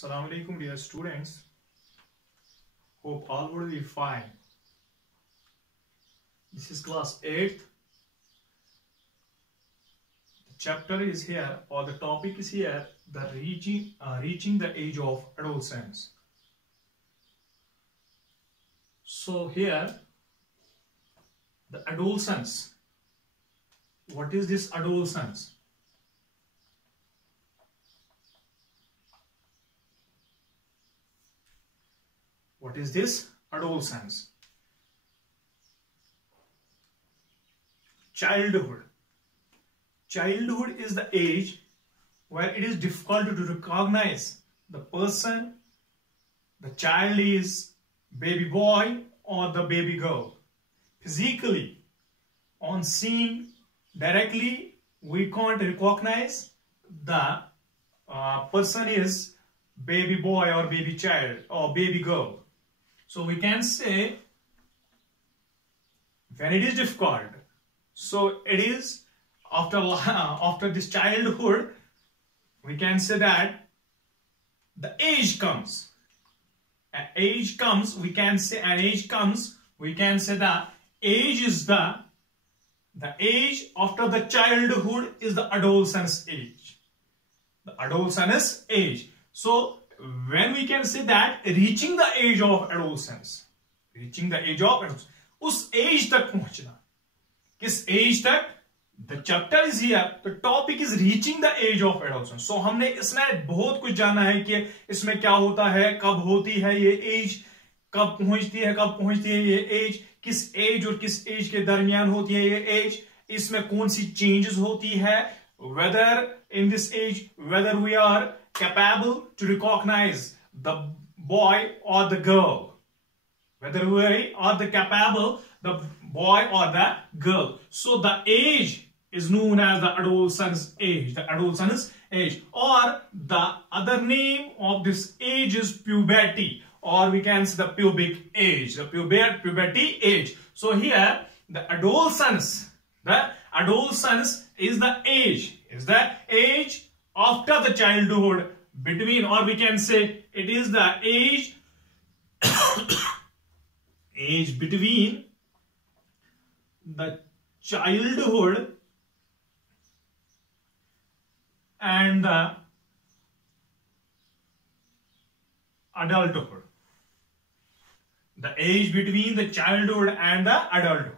Assalamu alaikum dear students. Hope all would be fine. This is class 8th. The chapter is here, or the topic is here, the reaching the age of adolescence. So here, the adolescence. What is this adolescence? What is this adolescence? Childhood. Childhood is the age where it is difficult to recognize the person, the child is baby boy or the baby girl. Physically, on seeing directly, we can't recognize the person is baby boy or baby child or baby girl. So we can say when it is difficult, so it is after this childhood, we can say that the age comes. An age comes, we can say that age is the age after the childhood is the adolescence age. The adolescence age. So when we can say that reaching the age of adolescence, उस as तक पहुंचना, किस as तक? The chapter is here, the topic is reaching the age of adolescence. So हमने इसमें बहुत कुछ जाना है कि इसमें क्या होता है, कब होती है ये एज, कब पहुंचती है ये एज, किस एज और किस एज के दरमियान होती है ये एज, इसमें कौन सी चेंजेस होती है, whether in this age whether we are capable to recognize the boy or the girl, whether we are capable the boy or the girl. So the age is known as the adolescence age, or the other name of this age is puberty, or we can say the pubic age, the puberty age. So here the adolescence is the age after the childhood, between, or we can say it is the age between the childhood and the adulthood. The age between the childhood and the adulthood.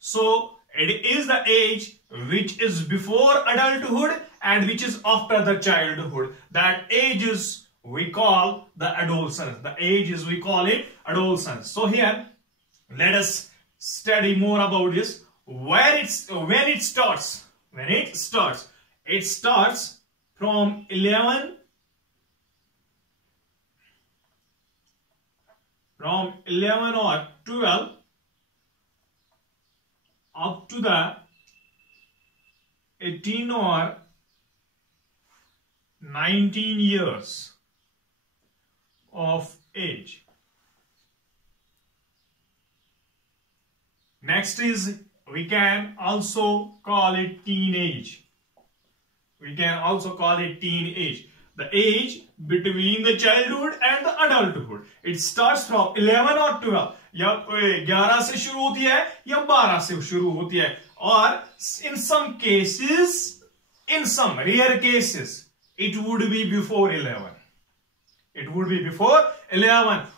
So it is the age which is before adulthood and which is after the childhood. That age is we call the adolescence. We call it adolescence. So here, let us study more about this. When it starts, it starts from 11 or 12 up to the 18 or 19 years of age. Next is, we can also call it teenage. The age between the childhood and the adulthood. It starts from 11 or 12. या 11 से शुरू होती है या 12 से शुरू होती है. और in some cases, in some rare cases, it would be before 11.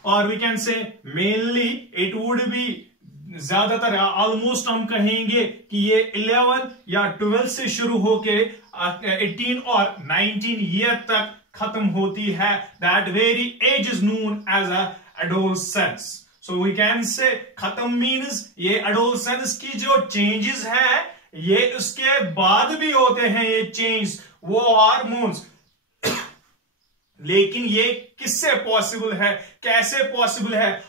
Or we can say mainly it would be, ज्यादातर ऑलमोस्ट हम कहेंगे कि ये 11 या 12 से शुरू होके 18 और 19 ईयर तक खत्म होती है. That very age is known as a adolescence. So we can say खत्म means ये adolescence की जो changes है ये उसके बाद भी होते हैं ये changes, वो हार्मोन्स. लेकिन ये किससे पॉसिबल है, कैसे पॉसिबल है?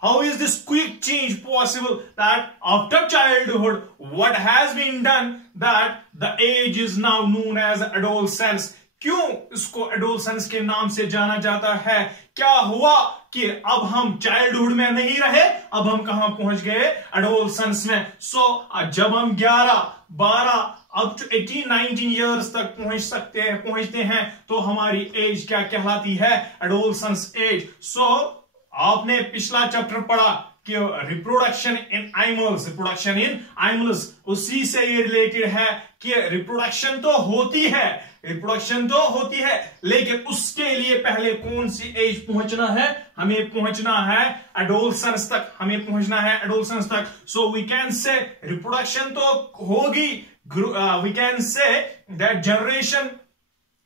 How is this quick change possible that after childhood, what has been done that the age is now known as adolescence? क्यों इसको adolescence के नाम से जाना जाता है? क्या हुआ कि अब हम childhood में नहीं रहे, अब हम कहां पहुंच गए? adolescence में. So जब हम 11, 12 अप टू 18-19 ईयर्स तक पहुंचते हैं तो हमारी एज क्या कहलाती है? Adolescence age. सो आपने पिछला चैप्टर पढ़ा कि रिप्रोडक्शन इन एनिमल्स, उसी से ये रिलेटेड है कि रिप्रोडक्शन तो होती है, लेकिन उसके लिए पहले कौन सी एज पहुंचना है? हमें पहुंचना है एडोलसेंस तक, so we can say reproduction तो होगी, we can say that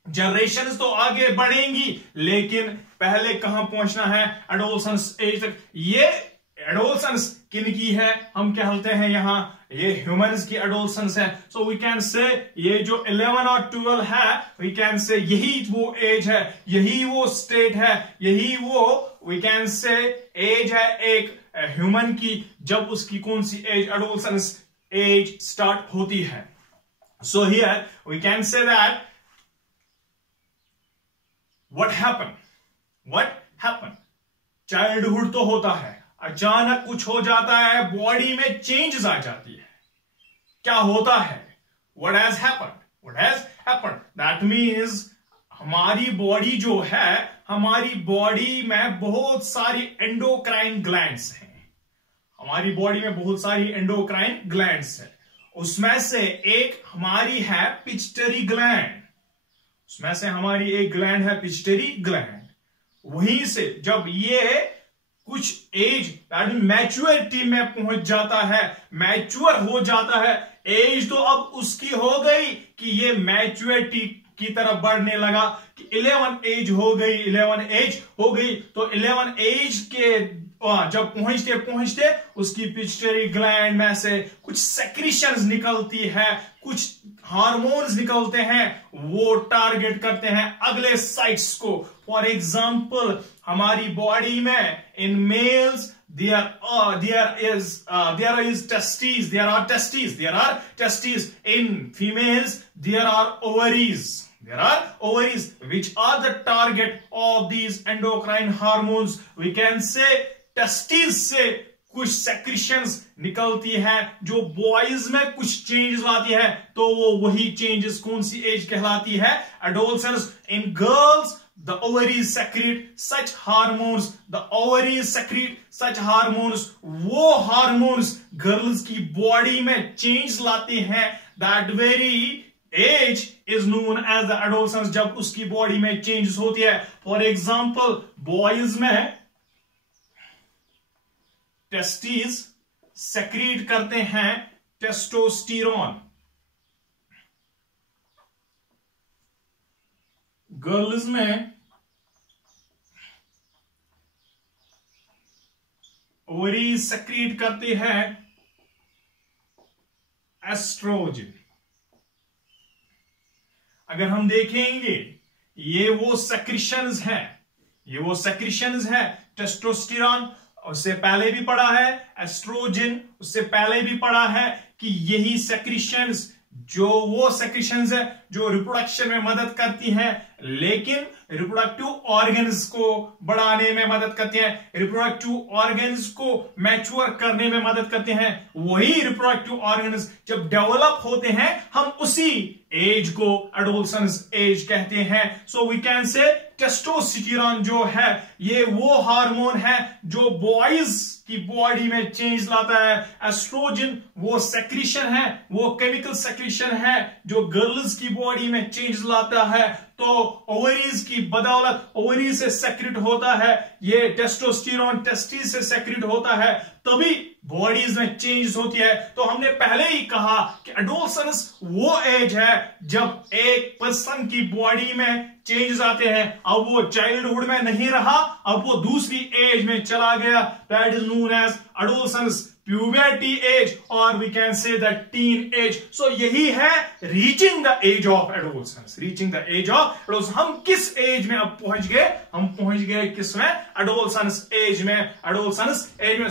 generation तो आगे बढ़ेंगी, लेकिन पहले कहां पहुंचना है? एडोलसेंस एज तक। ये एडोलसेंस किनकी है? हम कहते हैं यहां ये ह्यूमंस की एडोलसेंस है। सो वी कैन से ये जो 11 और 12 है, वी कैन से यही वो एज है, यही वो स्टेट है, यही वो वी कैन से एज है एक ह्यूमन की, जब उसकी कौन सी एज? एडोलसेंस एज स्टार्ट होती है। So here we can say that what happen? Childhood तो होता है, अचानक कुछ हो जाता है, बॉडी में चेंजेस आ जाती है। क्या होता है? What has happened? That means हमारी बॉडी जो है, हमारी बॉडी में बहुत सारी एंडोक्राइन ग्लैंड्स हैं। हमारी बॉडी में बहुत सारी एंडोक्राइन ग्लैंड्स है। उसमें से एक हमारी है पिट्यूटरी ग्लैंड, उसमें से हमारी एक ग्लैंड है पिट्यूटरी ग्लैंड। वहीं से जब ये कुछ एज मैच्योरिटी में पहुंच जाता है, मैच्योर हो जाता है, एज तो अब उसकी हो गई कि ये मैच्योरिटी की तरफ बढ़ने लगा कि 11 एज हो गई, तो 11 एज के जब पहुंचते उसकी पिट्यूटरी ग्लैंड में से कुछ सेक्रीशंस निकलती है, कुछ हार्मोन्स निकलते हैं, वो टारगेट करते हैं अगले साइट्स को। फॉर एग्जाम्पल हमारी बॉडी में in males there are testes. In females there are ovaries, which are the target of these endocrine hormones. We can say testes से कुछ secretions निकलती है जो बॉयज में कुछ चेंजेस लाती है, तो वो वही चेंजेस कौन सी एज कहलाती है? Adolescence. In girls the ovaries secrete such hormones, वो हार्मोन्स गर्ल्स की बॉडी में चेंज लाते हैं। that very age is known as the adolescence, जब उसकी बॉडी में चेंजेस होती है। फॉर एग्जाम्पल बॉयज में टेस्टिस सेक्रीट करते हैं टेस्टोस्टेरोन, गर्ल्स में ओवरीज सेक्रीट करते हैं एस्ट्रोजन। अगर हम देखेंगे ये वो सेक्रीशंस है, टेस्टोस्टेरोन उससे पहले भी पढ़ा है, एस्ट्रोजन उससे पहले भी पढ़ा है कि यही सेक्रीशंस जो वो सेक्रीशंस है जो रिप्रोडक्शन में मदद करती हैं, लेकिन रिप्रोडक्टिव ऑर्गन्स को बढ़ाने में मदद करते हैं, रिप्रोडक्टिव ऑर्गन्स को मैच्योर करने में मदद करते हैं। वही रिप्रोडक्टिव ऑर्गन्स जब डेवलप होते हैं, हम उसी एज को एडोलसेंस एज कहते हैं। So we can say testosterone जो है ये वो हार्मोन है जो बॉयज की बॉडी में चेंज लाता है। एस्ट्रोजन वो सेक्रीशन है, वो केमिकल सेक्रीशन है जो गर्ल्स की बॉडी में चेंज लाता है। तो ओवरीज की बदौलत ओवरीज से सेक्रेट होता है ये टेस्टोस्टेरोन, टेस्टिस से सेक्रेट होता है, तभी बॉडीज में चेंज होती है। तो हमने पहले ही कहा कि एडोलसेंस वो एज है जब एक पर्सन की बॉडी में चेंजेस आते हैं। अब वो चाइल्डहुड में नहीं रहा, अब वो दूसरी एज में चला गया, that is known as adolescence, puberty age, or we can say the teen age. So यही है reaching the age of adolescence, हम किस एज में अब पहुंच गए? हम पहुंच गए किस में? adolescence age में।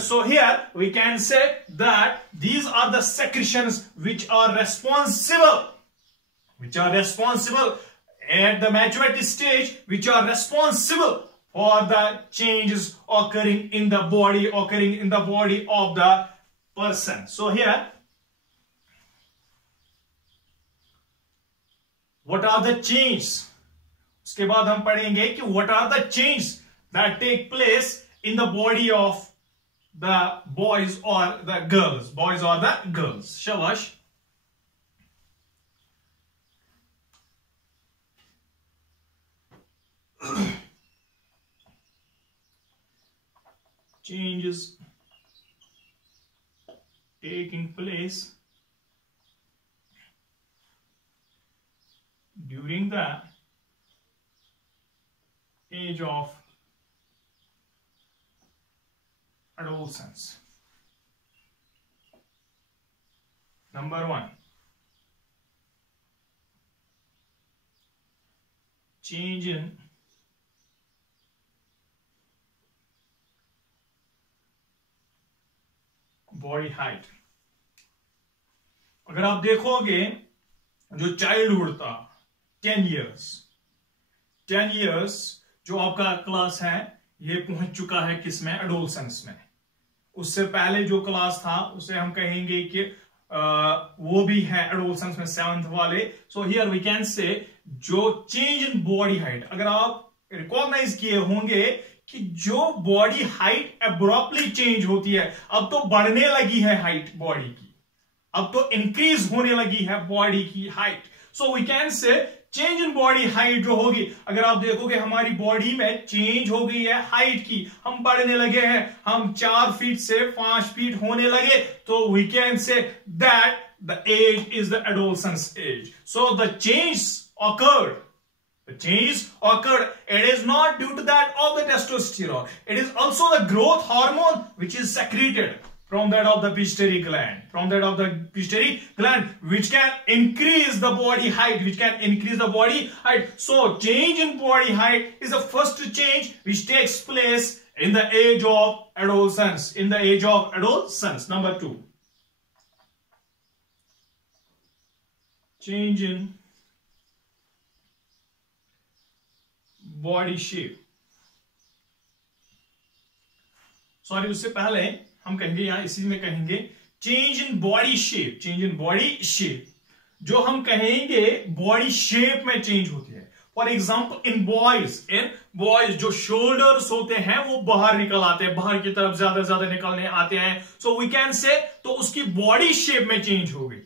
So here we can say that these are the secretions which are responsible at the maturity stage, which are responsible for the changes occurring in the body of the person. So here what are the change, उसके बाद हम पढ़ेंगे कि what are the change that take place in the body of the boys और the girls, boys और the girls. शाबाश। changes taking place during the age of adolescence. Number 1, change in body height. अगर आप देखोगे जो childhood था 10 years जो आपका क्लास है ये पहुंच चुका है किसमें, एडोलसेंस में। उससे पहले जो क्लास था उसे हम कहेंगे कि वो भी है एडोलसेंस में 7th वाले। सो हियर वी कैन से जो चेंज इन बॉडी हाइट, अगर आप रिकॉग्नाइज किए होंगे कि जो बॉडी हाइट एब्रप्टली चेंज होती है, अब तो बढ़ने लगी है हाइट बॉडी की, अब तो इंक्रीज होने लगी है बॉडी की height. So we can say change in body height जो होगी, अगर आप देखोगे हमारी बॉडी में चेंज हो गई है हाइट की, हम बढ़ने लगे हैं, हम 4 फीट से 5 फीट होने लगे, तो we can say that the age is the adolescence age. So the change occurred. The change occurred. It is not due to that of the testosterone. It is also the growth hormone which is secreted from that of the pituitary gland, which can increase the body height, So change in body height is the first change which takes place in the age of adolescence. Number 2, change in body shape. Sorry, उससे पहले हम कहेंगे, यहां इसी में कहेंगे change in body shape. जो हम कहेंगे बॉडी शेप में चेंज होती है। फॉर एग्जाम्पल इन बॉयज जो शोल्डर्स होते हैं वो बाहर निकल आते हैं, बाहर की तरफ ज्यादा निकलने आते हैं। सो वी कैन से तो उसकी बॉडी शेप में चेंज हो गई,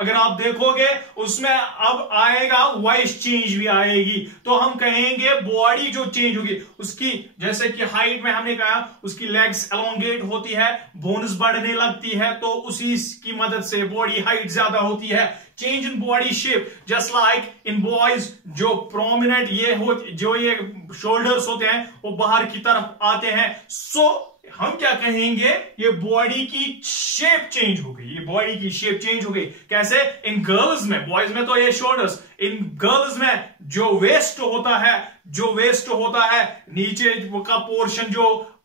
अगर आप देखोगे उसमें अब आएगा वॉइस चेंज भी आएगी, तो हम कहेंगे बॉडी जो चेंज होगी उसकी, जैसे कि हाइट में हमने कहा उसकी लेग्स एलोंगेट होती है, बोन्स बढ़ने लगती है, तो उसी की मदद से बॉडी हाइट ज्यादा होती है। Change in body shape just like in boys जो प्रोमिनेंट जो ये शोल्डर्स होते हैं वो बाहर की तरफ आते हैं। सो हम क्या कहेंगे, ये बॉडी की शेप चेंज हो गई, कैसे? इन गर्ल्स में, बॉयज में तो ये शोल्डर्स, इन गर्ल्स में जो वेस्ट होता है नीचे का पोर्शन, जो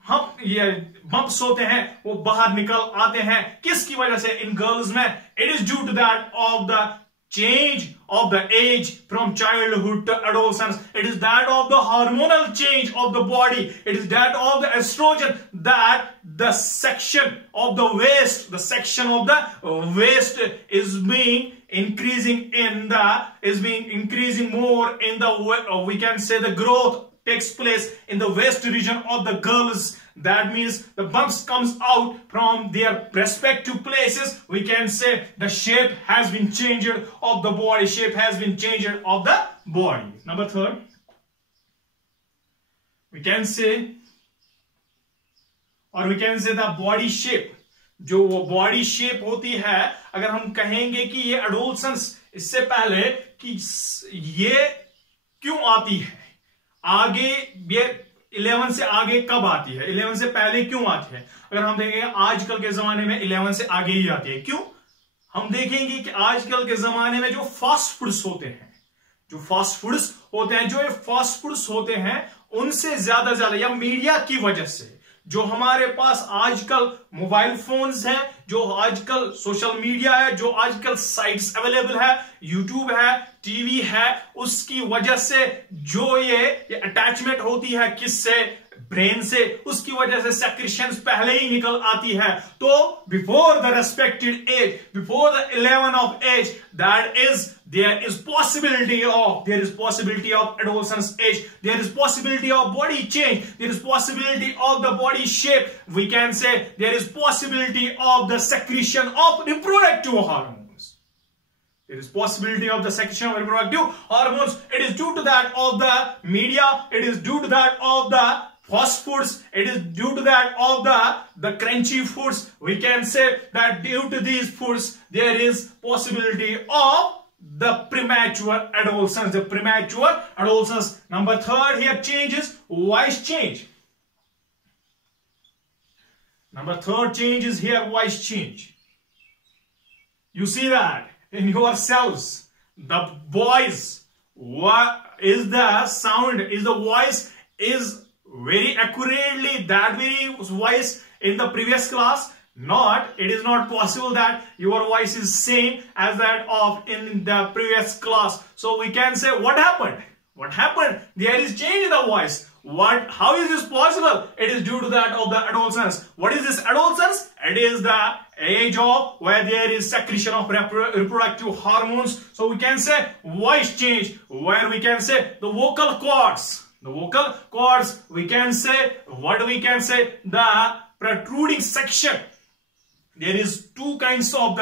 ये बम्प्स होते हैं वो बाहर निकल आते हैं। किसकी वजह से? इन गर्ल्स में it is due to that of the change of the age from childhood to adolescence. It is that of the hormonal change of the body. It is that of the estrogen, that the section of the waist is being increasing more in the, we can say the growth takes place in the waist region of the girls. That means the bumps comes out from their respective places. We can say the shape has been changed of the body, Number 3, we can say the body shape, जो वो body shape होती है, अगर हम कहेंगे कि ये adolescence, इससे पहले कि ये क्यों आती है आगे, ये 11 से आगे कब आती है, 11 से पहले क्यों आती है? अगर हम देखेंगे आजकल के जमाने में 11 से आगे ही आती है। क्यों? हम देखेंगे कि आजकल के जमाने में जो फास्ट फूड्स होते हैं, उनसे ज्यादा या मीडिया की वजह से, जो हमारे पास आजकल मोबाइल फोन्स हैं, जो आजकल सोशल मीडिया है, जो आजकल साइट्स अवेलेबल है, यूट्यूब है, टीवी है, उसकी वजह से जो ये अटैचमेंट होती है किससे? ब्रेन से, उसकी वजह से सेक्रेशंस पहले ही निकल आती है। तो before the respected age, before the 11 of age, that is there is possibility of adolescence age, there is possibility of body change, there is possibility of the body shape, we can say there is possibility of the secretion of reproductive hormones. There is possibility of the secretion of reproductive hormones. It is due to that of the media, it is due to that of the fast foods, it is due to that of the crunchy foods. We can say that due to these foods there is possibility of the premature adolescence, the premature adolescence. Number third here change is voice change. Number third change is here voice change. You see that in yourselves, the voice, what is the sound, is the voice is very accurately that very voice in the previous class. Not, it is not possible that your voice is same as that of in the previous class. So we can say what happened? What happened? There is change in the voice. What? How is this possible? It is due to that of the adolescence. What is this adolescence? It is the age of where there is secretion of reproductive hormones. So we can say voice change, where we can say the vocal cords. The vocal cords, we can say, what we can say, the protruding section. There is two kinds of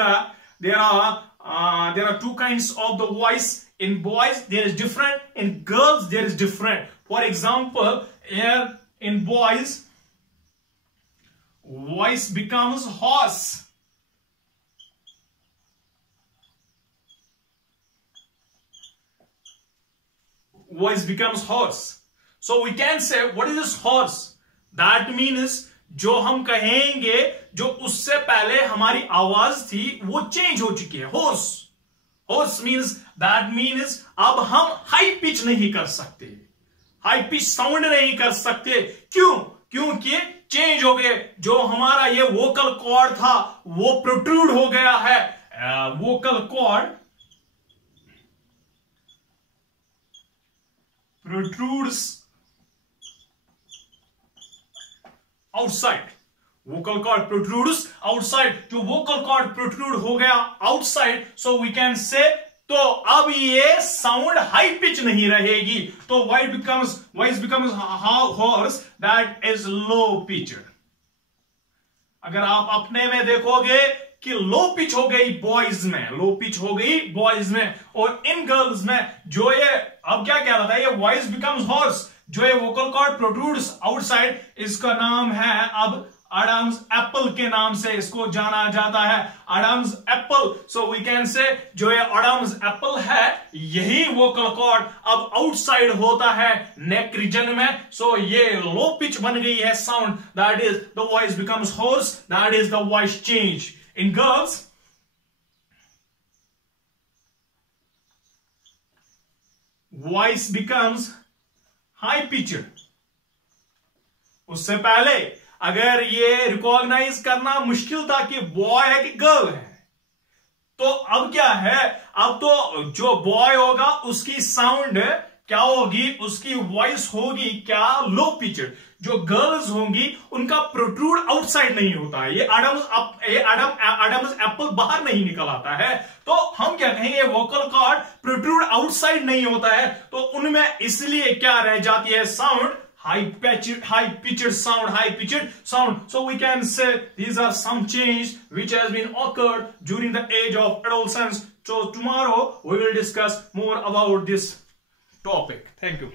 there are two kinds of the voice. In boys there is different, in girls there is different. For example, here in boys voice becomes hoarse. Voice becomes hoarse. So we can say what is this hoarse? That means जो हम कहेंगे जो उससे पहले हमारी आवाज थी वो चेंज हो चुकी है। Hoarse, hoarse means that means अब हम हाई पिच नहीं कर सकते, हाई पिच साउंड नहीं कर सकते। क्यों? क्योंकि चेंज हो गए, जो हमारा ये वोकल कॉर्ड था वो प्रोट्रूड हो गया है। Vocal cord protrudes outside, vocal cord protrudes outside, जो vocal cord protrude हो गया outside, so we can say, तो अब ये sound high pitch नहीं रहेगी, तो voice becomes hoarse, that is low pitch। अगर आप अपने में देखोगे कि लो पिच हो गई बॉयज में, लो पिच हो गई बॉयज में, और इन गर्ल्स में जो ये अब क्या कह रहा था, ये वॉइस बिकम्स हॉर्स, जो ये वोकल कॉर्ड प्रोट्रूड्स आउटसाइड, इसका नाम है अब एडम्स एप्पल के नाम से इसको जाना जाता है, Adam's apple. So we can say जो ये एडम्स एप्पल है यही वोकल कॉर्ड अब आउटसाइड होता है नेक रीजन में। सो ये लो पिच बन गई है sound, that is the voice becomes hoarse, that is the voice change. In girls voice becomes high pitched. उससे पहले अगर ये रिकॉग्नाइज करना मुश्किल था कि बॉय है कि गर्ल है, तो अब क्या है, अब तो जो बॉय होगा उसकी साउंड क्या होगी, उसकी वॉइस होगी क्या, लो पिच्ड। जो गर्ल्स होंगी उनका प्रोट्रूड आउटसाइड नहीं होता है, ये एडम्स एप्पल बाहर नहीं निकल आता है, तो हम क्या कहेंगे वोकल कॉर्ड प्रोट्रूड आउटसाइड नहीं होता है, तो उनमें इसलिए क्या रह जाती है sound high pitched sound. So we can say these are some change which has been occurred during the age of adolescence. So tomorrow we will discuss more about this topic. Thank you.